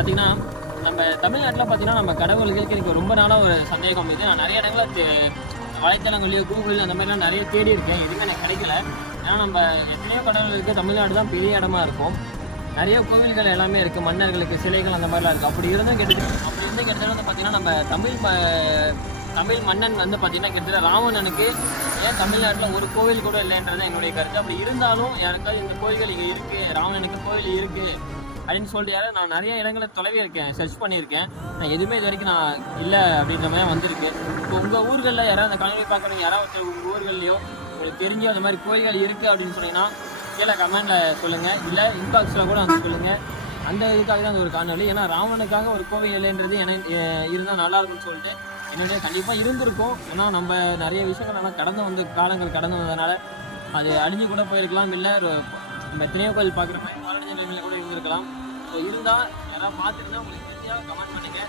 பார்த்தீங்கன்னா நம்ம தமிழ்நாட்டில் பார்த்தீங்கன்னா நம்ம கடவுள்களுக்கு எனக்கு ரொம்ப நாளாக ஒரு சந்தேகம் இது. நான் நிறைய இடங்களில் வலைத்தளங்களையோ கூகுள் அந்த மாதிரிலாம் நிறைய தேடி இருக்கேன், எதுவுமே எனக்கு கிடைக்கல. ஏன்னா நம்ம எத்தனையோ கடவுள்களுக்கு தமிழ்நாடு தான் பெரிய இடமா இருக்கும். நிறைய கோவில்கள் எல்லாமே இருக்குது, மன்னர்களுக்கு சிலைகள் அந்த மாதிரிலாம் இருக்குது. அப்படி இருந்து கிட்டத்தட்ட வந்து பார்த்தீங்கன்னா நம்ம தமிழ் மன்னன் வந்து பார்த்தீங்கன்னா கிட்டத்தட்ட ராவணனுக்கு ஏன் தமிழ்நாட்டில் ஒரு கோவில் கூட இல்லைன்றது என்னுடைய கருத்து. அப்படி இருந்தாலும் யாருக்காவது இந்த கோயில்கள் இங்கே இருக்குது, ராவணனுக்கு கோவில் இருக்குது அப்படின்னு சொல்லிட்டு யாரும் நான் நிறைய இடங்களை தொலைவி இருக்கேன், சர்ச் பண்ணியிருக்கேன். நான் எதுவுமே இது வரைக்கும் நான் இல்லை அப்படின்ற மாதிரி வந்திருக்கு. இப்போ உங்கள் ஊர்களில் யாராவது அந்த காணொலி பார்க்குறவங்க யாராவது உங்கள் ஊர்கள்லையோ உங்களுக்கு தெரிஞ்ச அந்த மாதிரி கோயில்கள் இருக்குது அப்படின்னு சொன்னீங்கன்னா கீழே கமெண்டில் சொல்லுங்கள், இல்லை இன்பாக்ஸில் கூட வந்து சொல்லுங்கள். அந்த இதுக்காக தான் அந்த ஒரு காணொலி. ஏன்னா ராவனுக்காக ஒரு கோவில் இல்லைன்றது இருந்தால் நல்லா இருக்குன்னு சொல்லிட்டு என்னுடைய கண்டிப்பாக இருந்திருக்கும். ஏன்னா நம்ம நிறைய விஷயங்கள் ஆனால் காலங்கள் கடந்து வந்ததுனால அது அழிஞ்சு கூட போயிருக்கலாம், இல்லை நம்ம எத்தனையோ கோயில் பார்க்குற மாதிரி பாலடைஞ்ச நிலைமையில கூட இருந்திருக்கலாம். ஸோ இருந்தால் யாராவது பார்த்துருந்தா உங்களுக்கு தெரிஞ்சால் கமெண்ட் பண்ணுங்கள்.